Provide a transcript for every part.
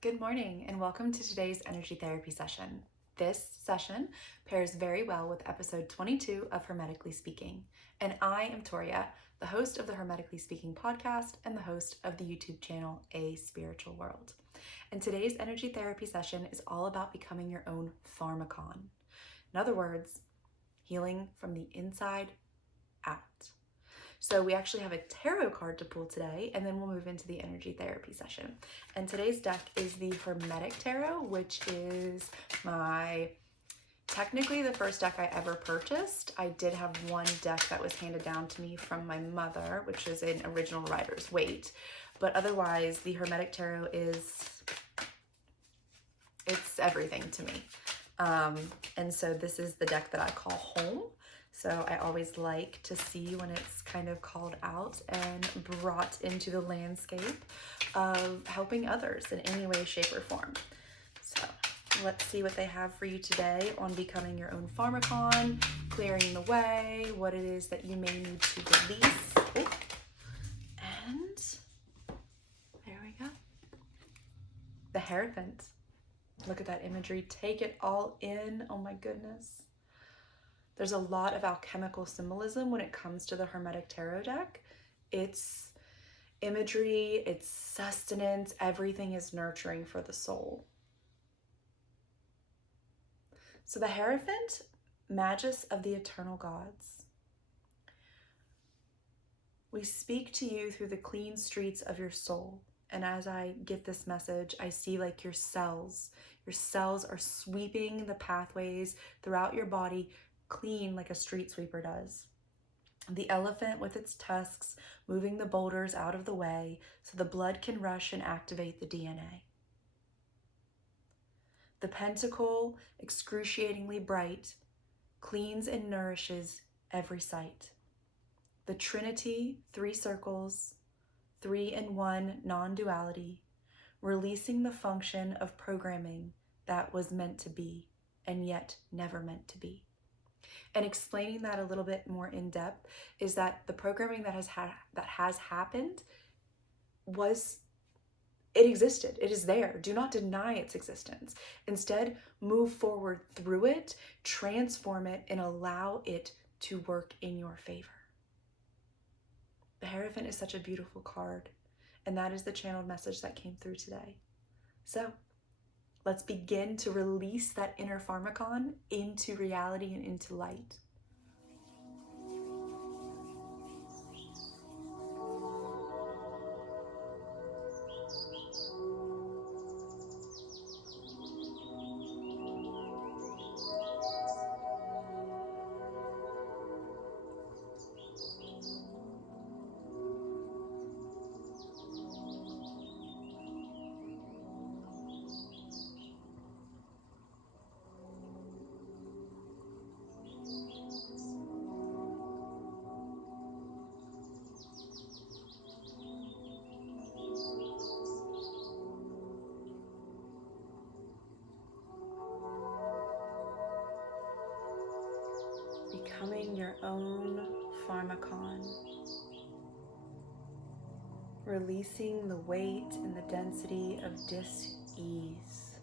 Good morning and welcome to today's energy therapy session. This session pairs very well with episode 22 of Hermetically Speaking. And I am Toria, the host of the Hermetically Speaking podcast and the host of the YouTube channel A Spiritual World. And today's energy therapy session is all about becoming your own Pharmakon. In other words, healing from the inside out. So we actually have a tarot card to pull today, and then we'll move into the energy therapy session. And today's deck is the Hermetic Tarot, which is technically the first deck I ever purchased. I did have one deck that was handed down to me from my mother, which is an original Rider's Waite. But otherwise, the Hermetic Tarot it's everything to me. And so this is the deck that I call home. So I always like to see when it's kind of called out and brought into the landscape of helping others in any way, shape, or form. So let's see what they have for you today on becoming your own Pharmakon, clearing the way, what it is that you may need to release. And there we go. The Hierophant. Look at that imagery. Take it all in. Oh my goodness. There's a lot of alchemical symbolism when it comes to the Hermetic Tarot deck. It's imagery, it's sustenance, everything is nurturing for the soul. So the Hierophant, Magus of the Eternal Gods. We speak to you through the clean streets of your soul. And as I get this message, I see like your cells are sweeping the pathways throughout your body, clean like a street sweeper does. The elephant with its tusks moving the boulders out of the way so the blood can rush and activate the DNA. The pentacle, excruciatingly bright, cleans and nourishes every sight. The Trinity, 3 circles, 3 in 1 non-duality, releasing the function of programming that was meant to be and yet never meant to be. And explaining that a little bit more in depth is that the programming that has happened it existed. It is there. Do not deny its existence. Instead, move forward through it, transform it, and allow it to work in your favor. The Hierophant is such a beautiful card, and that is the channeled message that came through today. So let's begin to release that inner Pharmakon into reality and into light. Becoming your own Pharmakon. Releasing the weight and the density of dis-ease.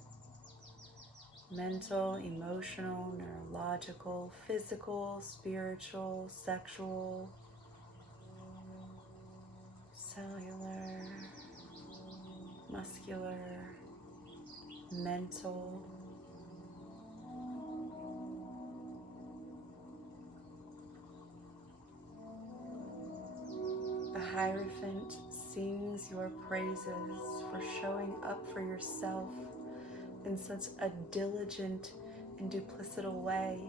Mental, emotional, neurological, physical, spiritual, sexual, cellular, muscular, mental. The Hierophant sings your praises for showing up for yourself in such a diligent and duplicitous way.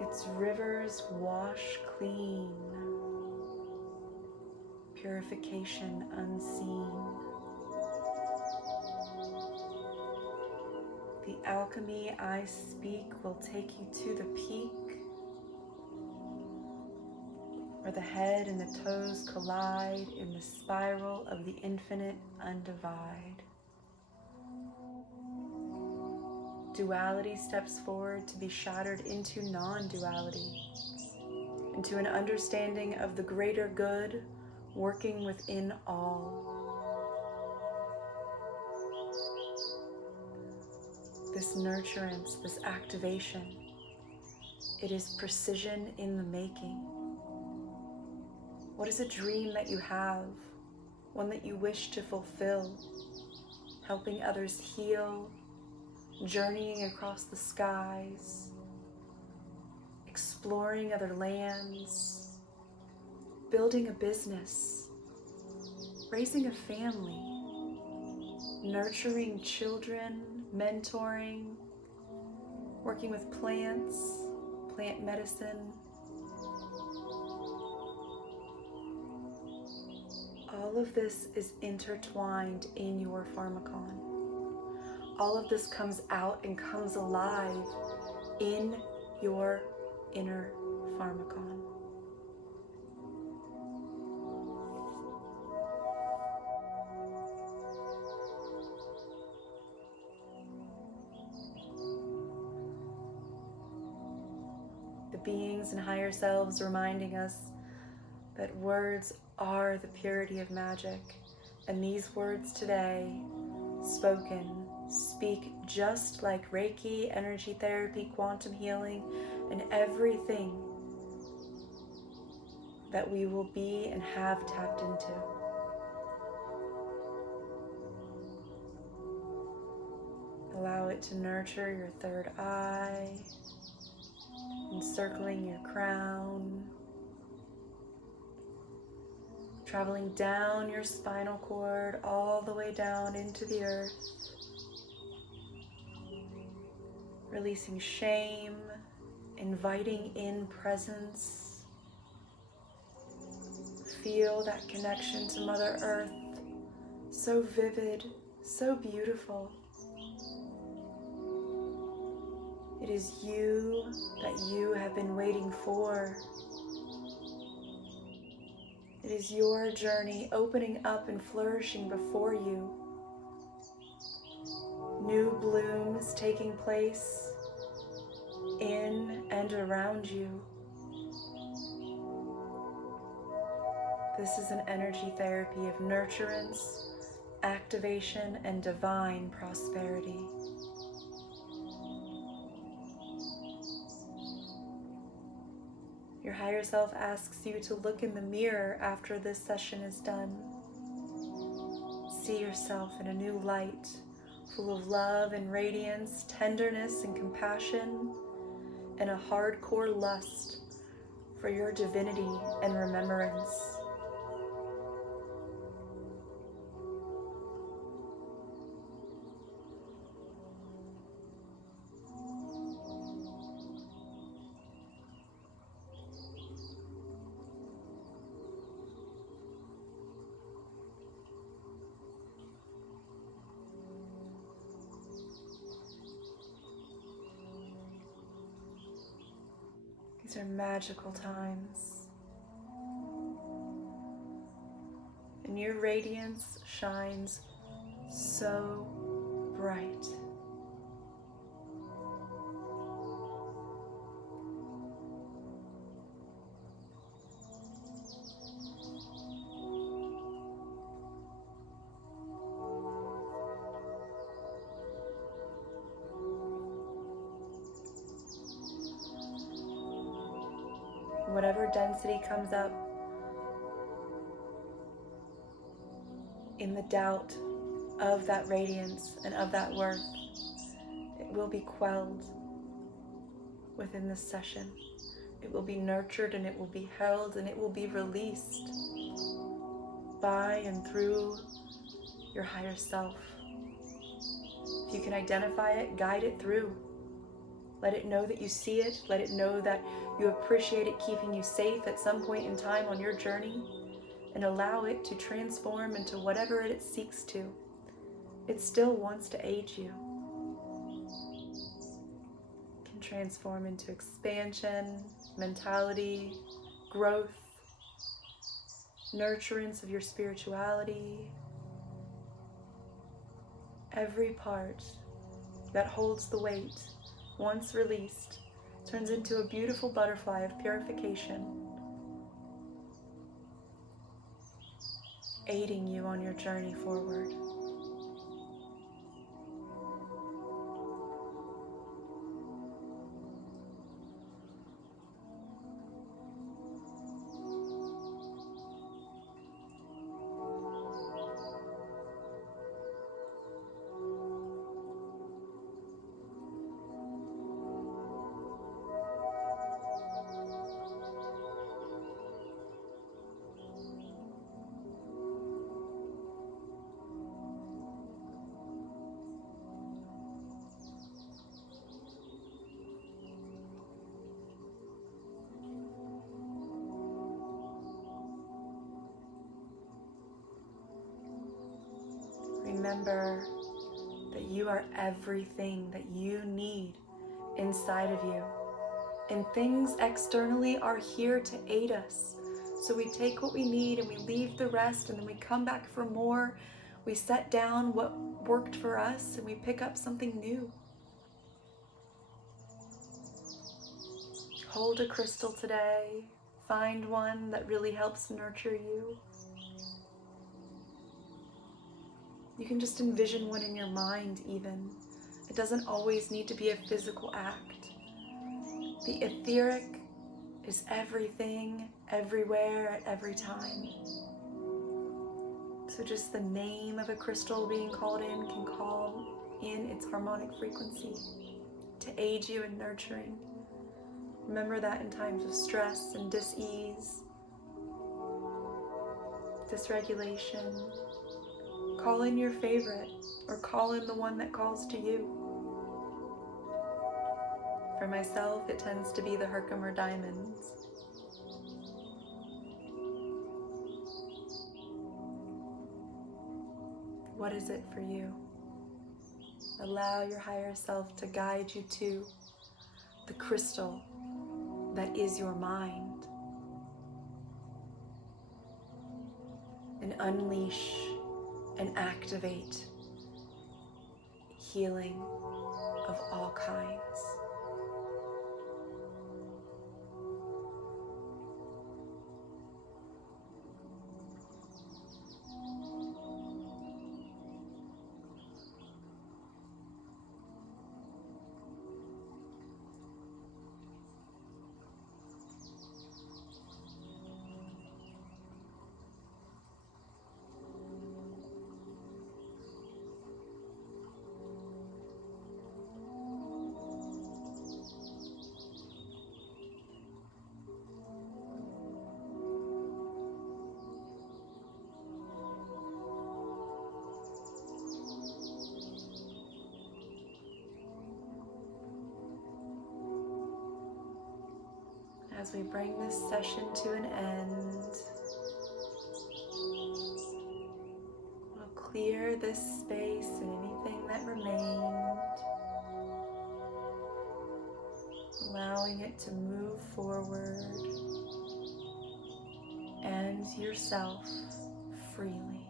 Its rivers wash clean, purification unseen. The alchemy I speak will take you to the peak, where the head and the toes collide in the spiral of the infinite undivide. Duality steps forward to be shattered into non-duality, into an understanding of the greater good, working within all. This nurturance, this activation, it is precision in the making. What is a dream that you have, one that you wish to fulfill, helping others heal, journeying across the skies, exploring other lands, building a business, raising a family, nurturing children, mentoring, working with plants, plant medicine. All of this is intertwined in your Pharmakon. All of this comes out and comes alive in your inner Pharmakon. The beings and higher selves reminding us that words are the purity of magic, and these words today, spoken, speak just like Reiki, energy therapy, quantum healing, and everything that we will be and have tapped into. Allow it to nurture your third eye, encircling your crown, traveling down your spinal cord all the way down into the earth, releasing shame, inviting in presence. Feel that connection to Mother Earth, so vivid, so beautiful. It is you that you have been waiting for. It is your journey opening up and flourishing before you. New blooms taking place in and around you. This is an energy therapy of nurturance, activation, and divine prosperity. Your higher self asks you to look in the mirror after this session is done. See yourself in a new light, full of love and radiance, tenderness and compassion, and a hardcore lust for your divinity and remembrance. These are magical times, and your radiance shines so bright. Whatever density comes up in the doubt of that radiance and of that worth, it will be quelled within this session. It will be nurtured and it will be held and it will be released by and through your higher self. If you can identify it, guide it through. Let it know that you see it. Let it know that you appreciate it keeping you safe at some point in time on your journey, and allow it to transform into whatever it seeks to. It still wants to aid you. It can transform into expansion, mentality, growth, nurturance of your spirituality. Every part that holds the weight, once released, turns into a beautiful butterfly of purification. aiding you on your journey forward. Remember that you are everything that you need inside of you. And things externally are here to aid us. So we take what we need and we leave the rest, and then we come back for more. We set down what worked for us and we pick up something new. Hold a crystal today. Find one that really helps nurture you. You can just envision one in your mind even. It doesn't always need to be a physical act. The etheric is everything, everywhere, at every time. So just the name of a crystal being called in can call in its harmonic frequency to aid you in nurturing. Remember that in times of stress and dis-ease, dysregulation. Call in your favorite, or call in the one that calls to you. For myself, it tends to be the Herkimer diamonds. What is it for you? Allow your higher self to guide you to the crystal that is your mind, and unleash and activate healing of all kinds. As we bring this session to an end, we'll clear this space and anything that remained, allowing it to move forward and yourself freely.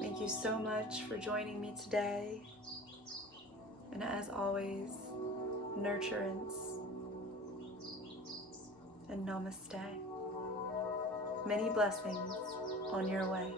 Thank you so much for joining me today. And as always, nurturance and namaste. Many blessings on your way.